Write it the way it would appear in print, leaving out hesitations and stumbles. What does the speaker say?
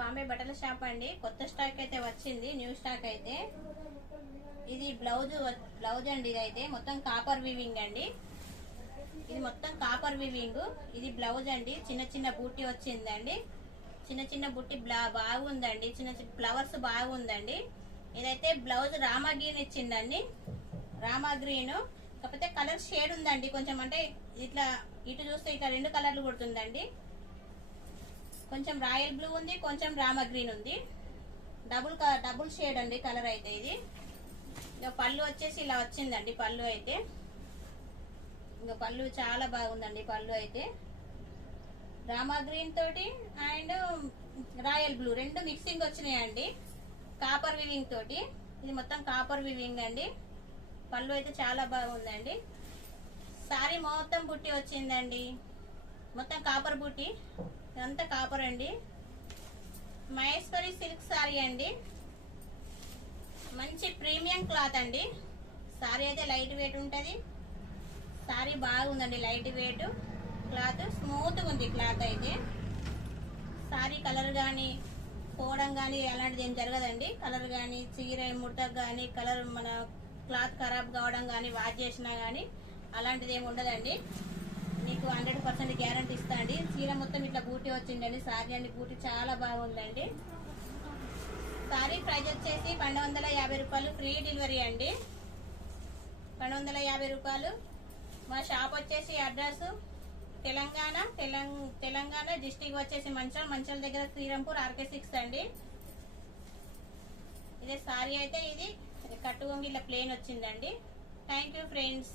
బాంబే బట్టల షాప్ అండి. కొత్త స్టాక్ అయితే వచ్చింది, న్యూ స్టాక్ అయితే. ఇది బ్లౌజ్ అండి. ఇది అయితే మొత్తం కాపర్ వీవింగ్ అండి. ఇది మొత్తం కాపర్ వీవింగ్. ఇది బ్లౌజ్ అండి. చిన్న చిన్న బూటీ వచ్చిందండి. చిన్న చిన్న బుట్టి బాగుందండి. చిన్న చిన్న ఫ్లవర్స్ బాగుందండి. ఇదైతే బ్లౌజ్ రామా గ్రీన్ ఇచ్చిందండి. రామా గ్రీన్ కాకపోతే కలర్ షేడ్ ఉందండి కొంచెం. అంటే ఇట్లా ఇటు చూస్తే ఇట్లా రెండు కలర్లు కొడుతుందండి. కొంచెం రాయల్ బ్లూ ఉంది, కొంచెం రామా గ్రీన్ ఉంది. డబుల్ షేడ్ అండి కలర్ అయితే. ఇది ఇంకా పళ్ళు వచ్చేసి ఇలా వచ్చిందండి. పళ్ళు అయితే ఇంకా పళ్ళు చాలా బాగుందండి. పళ్ళు అయితే రామా గ్రీన్ తోటి అండ్ రాయల్ బ్లూ రెండు మిక్సింగ్ వచ్చినాయండి. కాపర్ వివింగ్ తోటి. ఇది మొత్తం కాపర్ వివింగ్ అండి. పళ్ళు అయితే చాలా బాగుందండి. సారీ మొత్తం బుట్టి వచ్చిందండి. మొత్తం కాపర్ బుట్టి, ఇదంతా కాపర్ అండి. మహేశ్వరి సిల్క్ సారీ అండి. మంచి ప్రీమియం క్లాత్ అండి. సారీ అయితే లైట్ వెయిట్ ఉంటది. సారీ బాగుందండి, లైట్ వెయిట్ క్లాత్, స్మూత్ గా ఉంది క్లాత్ అయితే. సారీ కలర్ గానీ పోవడం గానీ అలాంటిది ఏం జరగదండి. కలర్ గానీ చీర ముడత గానీ కలర్ మన క్లాత్ ఖరాబ్ కావడం గానీ వాష్ చేసినా గానీ అలాంటిది ఏమి ఉండదండి. మీకు 100% గ్యారంటీ ఇస్తా అండి. చీర మొత్తం ఇట్లా బూటీ వచ్చిందండి. సారీ అండి బూటీ చాలా బాగుందండి. సారీ ప్రైస్ వచ్చేసి 1250 రూపాయలు, ఫ్రీ డెలివరీ అండి. 1250 రూపాయలు. మా షాప్ వచ్చేసి అడ్రస్ తెలంగాణ డిస్ట్రిక్ట్ వచ్చేసి మంచల్ దగ్గర శ్రీరాంపూర్ RK6 అండి. ఇదే సారీ అయితే ఇది కట్టు వంగి ఇలా ప్లేన్ వచ్చిందండి. Thank you friends.